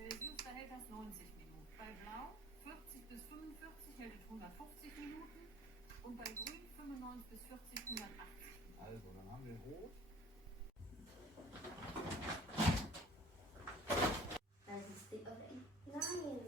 Celsius, da hält das 90 Minuten. Bei Blau 40 bis 45 hält es 150 Minuten und bei Grün 95 bis 40 180. Also, dann haben wir Rot. Das ist die Nein.